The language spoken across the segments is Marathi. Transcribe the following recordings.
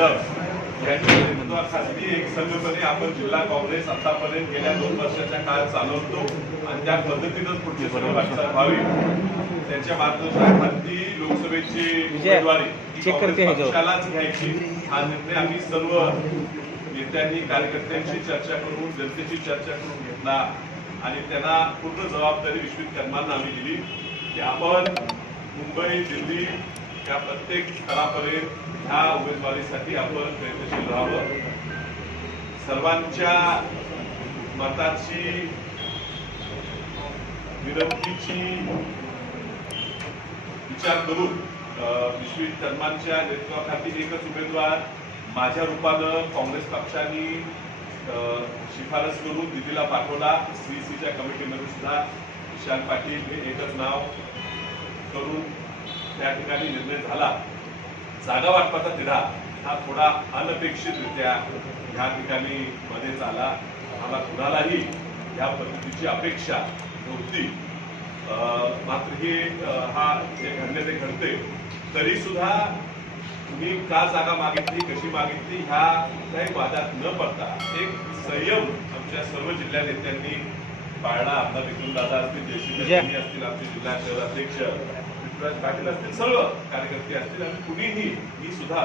कदम यांच्या नेतृत्वाखाली एक संघपणे आपण जिल्हा काँग्रेस आतापर्यंत गेल्या दोन वर्षाच्या काळात चालवतो आणि त्या पद्धतीनंच पुढची सर्व वाटचाल व्हावी त्यांच्या मार्गदर्शनाखाली लोकसभेची उमेदवारी ही. पक्षालाच घ्यायची हा निर्णय आम्ही सर्व नेत्यांनी कार्यकर्त्यांशी चर्चा करून जनतेशी चर्चा करून घेतला आणि त्यांना पूर्ण जबाबदारी विश्वित कर्मांना आम्ही दिली की आपण मुंबई दिल्ली या प्रत्येक स्तरापर्यंत ह्या उमेदवारीसाठी आपण प्रयत्नशील राहावं. सर्वांच्या मताची मिरवणुकीची विचार करून विश्वी विश्वित धर्मांच्या नेतृत्वाखाली एकच उमेदवार माझ्या रूपानं काँग्रेस पक्षाने शिफारस करून दिल्लीला पाठवला. सीसीच्या कमिटीमध्ये सुद्धा विशाल पाटील हे एकच नाव करून त्या ठिकाणी निर्णय झाला. जागा वाटपाचा तिढा हा थोडा अनपेक्षितरित्या ह्या ठिकाणी मध्येच आला. आम्हाला कुणालाही या पद्धतीची अपेक्षा नव्हती. मात्र हे हा जे घडले ते घडते. तरी सुद्धा तुम्ही का जागा मागितली कशी मागितली ह्या काही वादात न पडता एक संयम आमच्या सर्व जिल्हा नेत्यांनी पाळला. आमदार विक्रम दादा असतील जयश्री जय. त्यांनी असतील आमचे जिल्हा शहर अध्यक्ष पृथ्वीराज पाटील असतील सर्व कार्यकर्ते असतील आणि कुणीही मी सुद्धा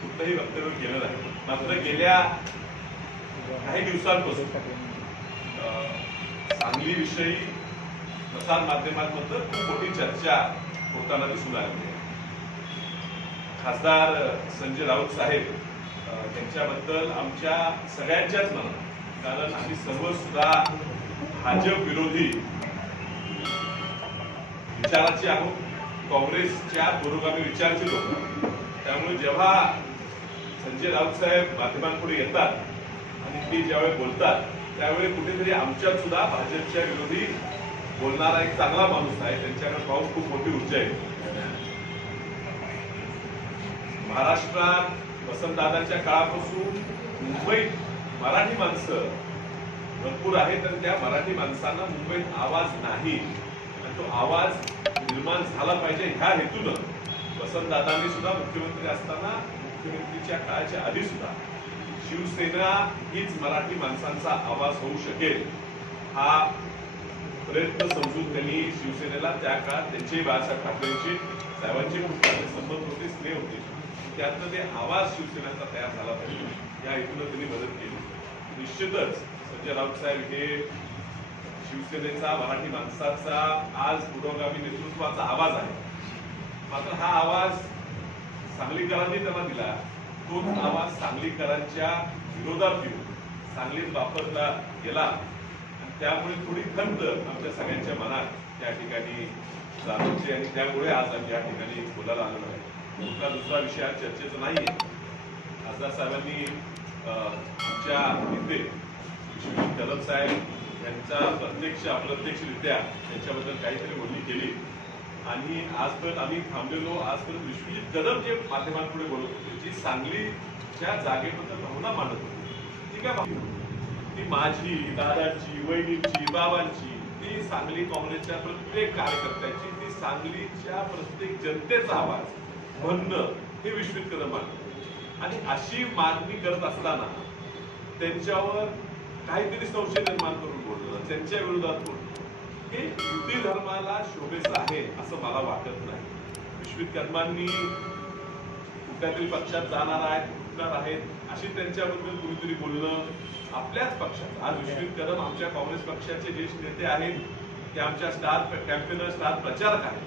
कुठलंही वक्तव्य केलं नाही मात्र गेल्या काही दिवसांपासून अं, सांगलीविषयी प्रसार माध्यमांबद्दल खूप मोठी चर्चा होताना दिसू लागली आहे. खासदार संजय राऊत साहेब त्यांच्याबद्दल आमच्या सगळ्यांच्याच मनात कारण आम्ही सर्व सुद्धा भाजप विरोधी विचाराची आहोत काँग्रेसच्या पुरोगामी विचारचे लोक. त्यामुळे जेव्हा संजय राऊत साहेब माध्यमांपुढे येतात आणि ते ज्यावेळी बोलतात त्यावेळी कुठेतरी आमच्यात सुद्धा भाजपच्या विरोधी बोलणारा एक चांगला माणूस आहे. त्यांच्याकडे पाहून खूप मोठी ऊर्जा आहे. महाराष्ट्रात वसंतदादाच्या काळापासून मुंबईत मराठी माणसं भरपूर आहेत आणि त्या मराठी माणसांना मुंबईत आवाज नाही. आणि तो आवाज निर्माण झाला पाहिजे ह्या हेतूनं. वसंतदादांनी सुद्धा मुख्यमंत्री असताना मुख्यमंत्रीच्या काळाच्या आधी सुद्धा शिवसेना हीच मराठी माणसांचा आवाज होऊ शकेल हा प्रयत्न समजून त्यांनी शिवसेनेला त्या काळात त्यांचे बाळासाहेब ठाकरेंचे साहेबांचे खूप संबंध होते स्नेह होते. त्यातनं ते आवाज शिवसेनेचा तयार झाला पाहिजे. या हेतूनं त्यांनी मदत केली. निश्चितच संजय राऊत साहेब हे शिवसेनेचा मराठी माणसाचा आज पुरोगामी नेतृत्वाचा आवाज आहे. मात्र हा आवाज सांगलीकरांनी त्यांना दिला. तोच आवाज सांगलीकरांच्या विरोधात येऊन सांगलीत वापरला गेला. आणि त्यामुळे थोडी खंत आमच्या सगळ्यांच्या मनात त्या ठिकाणी जाणवते आणि त्यामुळे आज आम्ही या ठिकाणी बोलायला आलेलो आहे. कुठला दुसरा विषय आज चर्चेचा नाहीये. खासदार साहेबांनी अं, आमच्या नेते विश्वजित साहेब त्यांचा प्रत्यक्ष अप्रत्यक्षरित्या त्यांच्याबद्दल काहीतरी बोलणी केली. आणि आजपर्यंत आम्ही थांबलेलो. आजपर्यंत विश्वजित कदम जे माध्यमांपुढे बोलत होते जी सांगलीच्या जागेबद्दल भावना मांडत होती. ती काय ती माझी दादाची वहिनीची बाबांची ती सांगली काँग्रेसच्या प्रत्येक कार्यकर्त्याची ती सांगलीच्या प्रत्येक जनतेचा आवाज म्हणणं हे विश्वजित कदम मांडत आणि अशी मागणी करत असताना त्यांच्यावर काहीतरी संशय निर्माण करून बोललं. त्यांच्या विरोधात बोललं. हे युती धर्माला शोभेचं आहे असं मला वाटत नाही. विश्वकर्मांनी कर्मांनी पक्षात जाणार आहेत उठणार आहेत अशी त्यांच्याबद्दल कुणीतरी बोललं. आपल्याच पक्षात. आज विश्वित कदम आमच्या काँग्रेस पक्षाचे ज्येष्ठ नेते आहेत. ते आमच्या स्टार कॅम्पेनर स्टार प्रचारक आहेत.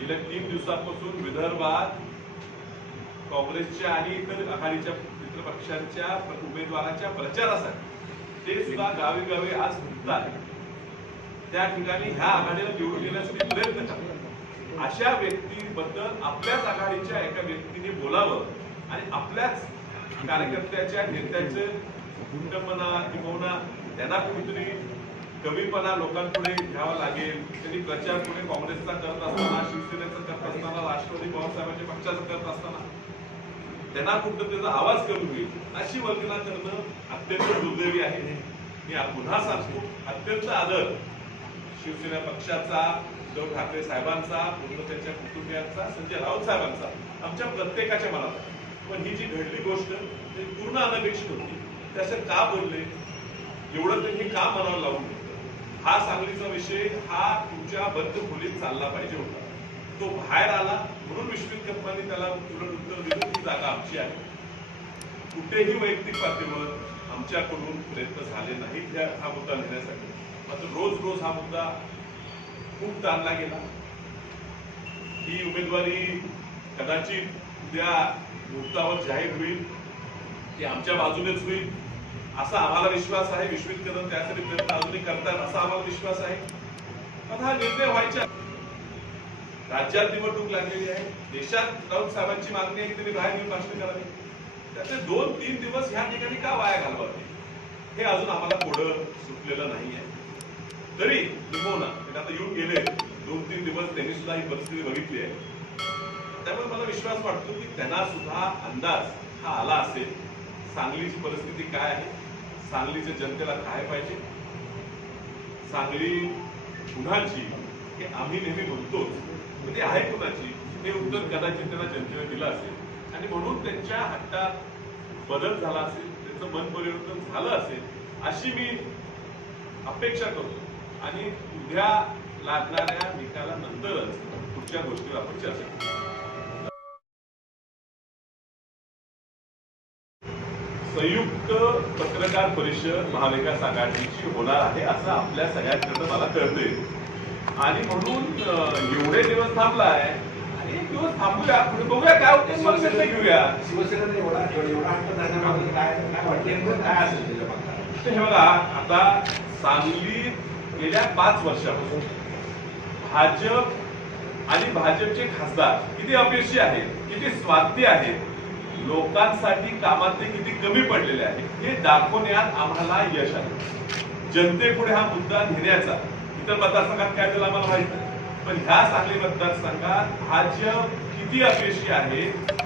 गेल्या तीन दिवसांपासून विदर्भात काँग्रेसच्या आणि इतर आघाडीच्या मित्रपक्षांच्या पक्षांच्या उमेदवाराच्या प्रचारासाठी ते सुद्धा गावी गावी आज फिरतात त्या ठिकाणी ह्या आघाडीला निवडून येण्यासाठी प्रयत्न करतात अशा व्यक्तीबद्दल आपल्याच आघाडीच्या एका व्यक्तीने बोलावं आणि आपल्याच कार्यकर्त्याच्या नेत्याचं गुंडपणा किंवा त्यांना कुठेतरी कमीपणा लोकांपुढे घ्यावा लागेल. त्यांनी प्रचार पुढे काँग्रेसचा करत असताना शिवसेनेचा करत असताना राष्ट्रवादी पवारसाहेबांच्या पक्षाचा करत असताना. त्यांना कुठं त्याचा आवाज कमी होईल अशी वल्गना करणं अत्यंत दुर्दैवी आहे. मी पुन्हा सांगतो अत्यंत आदर शिवसेना पक्षाचा उद्धव ठाकरे साहेबांचा पूर्ण त्यांच्या कुटुंबियांचा संजय राऊत साहेबांचा आमच्या प्रत्येकाच्या मनात. पण ही जी घडली गोष्ट ती पूर्ण अनपेक्षित होती. त्याचे का बोलले? एवढं त्यांनी का मनावर लावून घेतलं? हा सांगलीचा विषय हा तुमच्या बंद खोलीत चालला पाहिजे होता. तो बाहेर आला म्हणून विश्वित कदमांनी त्याला उलट उत्तर दिलं ही जागा आमची आहे. कुठेही वैयक्तिक पातळीवर आमच्याकडून प्रयत्न झाले नाहीत या हा मुद्दा नेण्यासाठी मात्र रोज रोज हा मुद्दा खूप ताणला गेला. ही उमेदवारी कदाचित उद्या मुहूर्तावर जाहीर होईल ती आमच्या बाजूनेच होईल असा आम्हाला विश्वास आहे. विश्वित कदम त्यासाठी प्रयत्न अजूनही करतात असा आम्हाला विश्वास आहे. पण हा निर्णय व्हायचा राज्यात निवडणूक लागलेली आहे. देशात राऊत साहेबांची मागणी आहे की तुम्ही बाहेर येऊन भाषण करावी त्याचे दोन तीन दिवस ह्या ठिकाणी का वाया घालवावे हे अजून आम्हाला पुढं सुटलेलं नाही आहे. तरी किंबहुना ते आता येऊन गेले. दोन तीन दिवस त्यांनी सुद्धा ही परिस्थिती बघितली आहे. त्यामुळे मला विश्वास वाटतो की त्यांना सुद्धा अंदाज हा आला असेल. सांगलीची परिस्थिती काय आहे? सांगलीच्या जनतेला काय पाहिजे? सांगली गुन्हाची हे आम्ही नेहमी म्हणतोच. म्हणजे आहे कुणाची? हे उत्तर कदाचित त्यांना जनतेने दिलं असेल. आणि म्हणून त्यांच्या हट्टात बदल झाला असेल त्यांचं मन परिवर्तन झालं असेल अशी मी अपेक्षा करतो. आणि उद्या लागणाऱ्या निकालानंतरच पुढच्या गोष्टीवर आपण चर्चा करू. संयुक्त पत्रकार परिषद महाविकास आघाडीची होणार आहे असं आपल्या सगळ्यांकडनं मला कळतंय. आणि म्हणून एवढे दिवस थांबलाय. आणि एक दिवस थांबूया. पुढे बघूया काय होते मग निर्णय घेऊया. शिवसेनेने एवढा एवढा हट्ट धरण्यामागे काय काय वाटते नेमकं? काय असेल त्याच्या हे बघा आता सांगली गेल्या पाच वर्षापासून भाजप आणि भाजपचे खासदार किती अपयशी आहेत किती स्वार्थी आहेत लोकांसाठी कामात ते किती कमी पडलेले आहेत हे दाखवण्यात आम्हाला यश आलं. जनतेपुढे हा मुद्दा नेण्याचा इतर मतदारसंघात काय झालं आम्हाला माहीत नाही. पण ह्या सांगली मतदारसंघात भाजप किती अपयशी आहे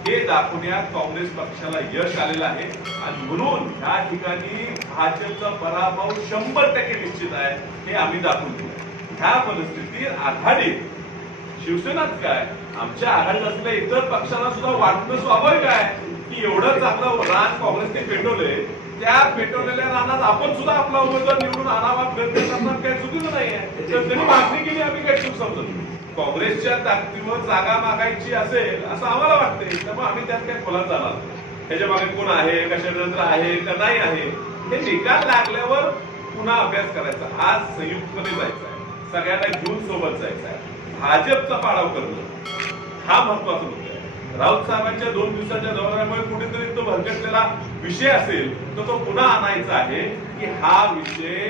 हे दाखवण्यात काँग्रेस पक्षाला यश आलेलं आहे. आणि म्हणून ह्या ठिकाणी भाजपचा पराभव शंभर टक्के निश्चित आहे हे आम्ही दाखवून दिलं ह्या परिस्थितीत आघाडीत शिवसेनाच काय? आमच्या आघाडीत असलेल्या इतर पक्षांना सुद्धा वाटणं स्वाभाविक आहे की एवढं चांगलं राज काँग्रेसने पेटवलंय त्या पेटवलेल्या रानात आपण सुद्धा आपला उमेदवार निवडून आणावा गरजेचं असणार काही चुकीचं नाहीये तर त्यांनी मागणी केली आम्ही काही चूक समजत नाही. काँग्रेसच्या ताकदीवर जागा मागायची असेल असं आम्हाला वाटतंय त्यामुळे आम्ही त्यात काही खोलात जाणार त्याच्यामागे कोण आहे कशा षडयंत्र आहे का नाही आहे हे निकाल लागल्यावर पुन्हा अभ्यास करायचा. आज संयुक्तपणे जायचा आहे सगळ्यांना घेऊन सोबत जायचं आहे भाजपचा पाडाव करणं हा महत्त्वाचा मुद्दा राऊत साहेबांच्या दोन दिवसाच्या दौऱ्यामुळे कुठेतरी तो भरकटलेला विषय असेल तर तो पुन्हा आणायचा आहे की हा विषय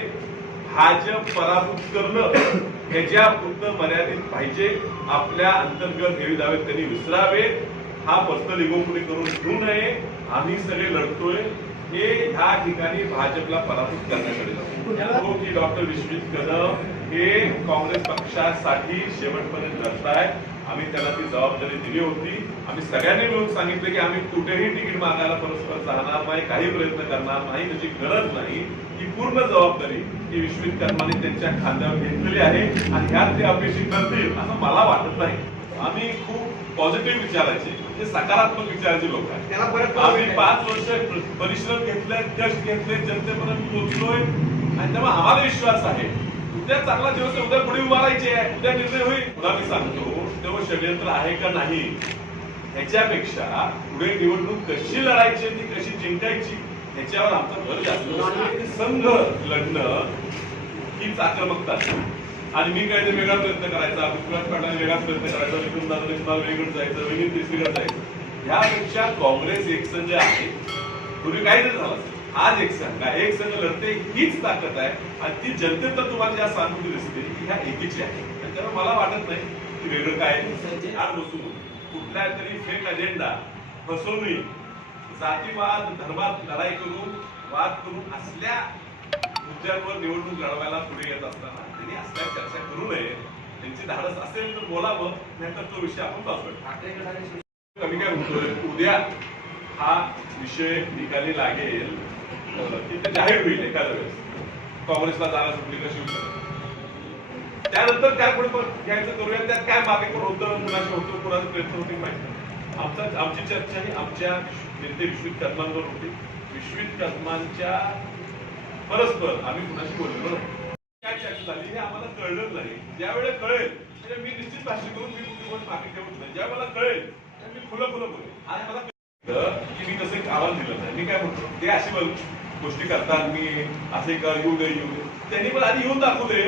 भाजप पराभूत करणं ह्याच्या पुरतं मर्यादित पाहिजे. आपल्या अंतर्गत हेवी दावे त्यांनी विसरावे हा पर्सनल इगो कुणी करून घेऊ नये. आम्ही सगळे लढतोय. हे ह्या ठिकाणी भाजपला पराभूत करण्याकडे जातो हो की डॉक्टर विश्वजित कदम हे काँग्रेस पक्षासाठी शेवटपर्यंत लढतायत. आम्ही त्याला ती जबाबदारी दिली होती. आम्ही सगळ्यांनी मिळून सांगितलं की आम्ही कुठेही तिकीट मागायला परस्पर जाणार नाही काही प्रयत्न करणार नाही त्याची गरज नाही. ही पूर्ण जबाबदारी ही विश्वित कर्माने त्यांच्या खांद्यावर घेतलेली आहे आणि ह्यात ते अपेक्षित करतील असं मला वाटत नाही. आम्ही खूप पॉझिटिव्ह विचारायचे म्हणजे सकारात्मक विचाराचे लोक आहेत. त्याला परत आम्ही पाच वर्ष परिश्रम घेतले कष्ट घेतले जनतेपर्यंत पोहोचलोय. आणि तेव्हा आम्हाला विश्वास आहे. उद्या चांगला दिवस उद्या पुढे उभारायचे आहे उद्या निर्णय होईल. पुन्हा मी सांगतो तेव्हा षडयंत्र आहे का नाही? ह्याच्यापेक्षा पुढे निवडणूक कशी लढायची ती कशी जिंकायची ह्याच्यावर आमचा भर जास्त. संघ लढणं हीच आक्रमकता असते. आणि मी काय ते वेगळा प्रयत्न करायचा पृथ्वीराज पाटलांनी वेगळा प्रयत्न करायचा विक्रम दादा वेगळं जायचं विनीत तिसरीकडे जायचं ह्यापेक्षा काँग्रेस एक संघ आहे पूर्वी काही जरी झालं. आज एक संघ आहे एक संघ लढते हीच ताकद आहे आणि ती जनतेत तुम्हाला ज्या सहानुभूती दिसते की ह्या एकीची आहे त्यामुळे मला वाटत नाही की वेगळं काय आहे. आड बसून कुठल्या तरी फेक अजेंडा फसवणूक जातीवाद धर्मात लढाई करून वाद करून असल्या मुद्द्यांवर निवडणूक लढवायला पुढे येत असताना त्यांनी असल्या चर्चा करू नये. त्यांची धाडस असेल तर बोलावं नाहीतर तो विषय आपण पाहतोय. ठाकरे कमी काय म्हणतोय उद्या हा विषय निकाली लागेल. अं, ते जाहीर होईल एखाद्या वेळेस. काँग्रेसला जागा सुटली का शिवसेना त्यानंतर त्या पुढे पण घ्यायचं करूया. त्यात काय मागे कोण होतं? कुणाचं होतं कुणाचं प्रयत्न होती माहिती आमचा आमची चर्चा ही आमच्या नेते विश्वित कदमांवर होती. विश्वित कदमांच्या परस्पर आम्ही कुणाशी बोललो नाही. काय चर्चा झाली. हे आम्हाला कळलं नाही. ज्यावेळेला कळेल म्हणजे मी निश्चित भाषण करून मी कुठे कोण मागे ठेवत नाही. ज्या मला कळेल मी खुलं खुलं बोलेल आणि मला की मी तसं एक आव्हान दिलं नाही. मी काय म्हणतो ते अशी गोष्टी करतात. मी असे कर येऊ दे येऊ दे. त्यांनी पण आधी येऊन दाखवले.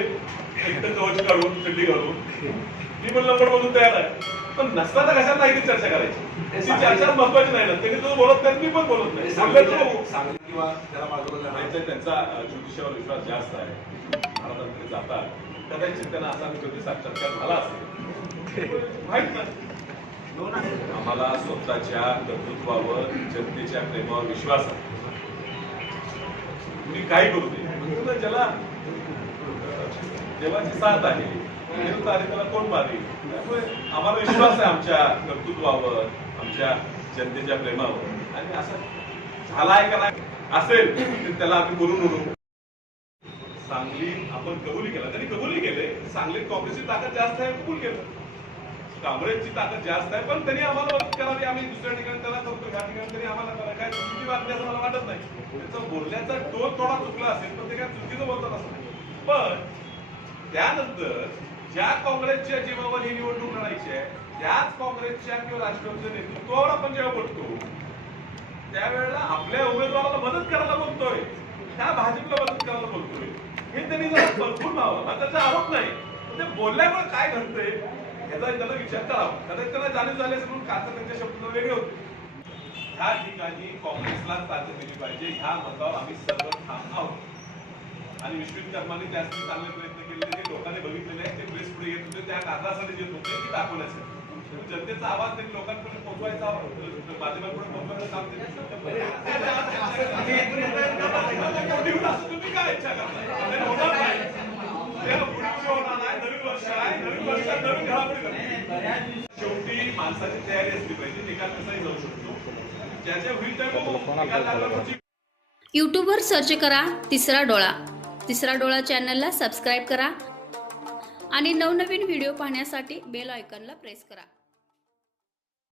एकटं कवच काढून चड्डी घालून. मी पण लंबड मधून तयार आहे. पण नसताना कशाला नाही ती चर्चा करायची? ती चर्चा महत्वाची नाही ना. त्यांनी तो बोलत नाही मी पण बोलत नाही. सांगली किंवा त्याला बाजूला त्यांचा ज्योतिषावर विश्वास जास्त आहे. महाराजांकडे जातात. कदाचित त्यांना असा ज्योतिष साक्षात्कार झाला असेल. माहीत नाही. आम्हाला स्वतःच्या कर्तृत्वावर जनतेच्या प्रेमावर विश्वास आहे. मी काय करू दे? ज्याला देवाची साथ आहे. देव तारे कोण मारेल त्यामुळे आम्हाला विश्वास आहे आमच्या कर्तृत्वावर आमच्या जनतेच्या प्रेमावर. आणि असं झालाय का नाही असेल तर त्याला आम्ही बोलून म्हणू सांगली आपण कबुली केला. त्यांनी कबुली केले. सांगलीत काँग्रेसची ताकद जास्त आहे कबूल केलं. काँग्रेसची ताकद जास्त आहे पण त्यांनी आम्हाला मदत करावी. आम्ही दुसऱ्या ठिकाणी त्याला करतो या ठिकाणी तरी आम्हाला करा. काय चुकीची बातमी असं मला वाटत नाही. त्याचं बोलण्याचा टोल थोडा चुकला असेल पण ते काय चुकीचं बोलतात असं नाही. पण त्यानंतर ज्या काँग्रेसच्या जीवावर ही निवडणूक लढायची आहे त्याच काँग्रेसच्या किंवा राष्ट्रवादीच्या नेतृत्वावर आपण जेव्हा बोलतो त्यावेळेला आपल्या उमेदवाराला मदत करायला बोलतोय त्या भाजपला मदत करायला बोलतोय हे त्यांनी जरा भरपूर व्हावं. हा त्याचा आरोप नाही. पण ते बोलल्यामुळे काय घडतंय याचा त्याला विचार करावा. कदाचित त्याला जाणीव झाली असेल म्हणून काचा त्यांच्या शब्द वेगळे होते. ह्या ठिकाणी काँग्रेसला ताकद दिली पाहिजे. ह्या मतावर आम्ही सर्व ठाम आहोत. आणि विश्वित त्यासाठी चांगले प्रयत्न केले ते लोकांनी बघितलेले आहेत ते प्रेस पुढे येत होते त्या कारणासाठी येत होते दाखवण्यासाठी जनतेचा आवाज त्यांनी लोकांपर्यंत पोहोचवायचा पोहोचवायचं काम तुम्ही काय इच्छा करता? ते होणार नाही. ते पुढे पुढे होणार नाही. नवीन वर्ष आहे. नवीन वर्षात नवीन घडामोडी घडतील. शेवटी माणसाची तयारी असली पाहिजे. निकाल कसाही जाऊ शकतो. ज्याच्या होईल त्या बघू निकाल लागला म्हणजे यूट्यूबवर सर्च करा तिसरा डोळा. तिसरा डोळा चॅनलला सबस्क्राईब करा आणि नवनवीन व्हिडिओ पाहण्यासाठी बेल आयकॉनला प्रेस करा.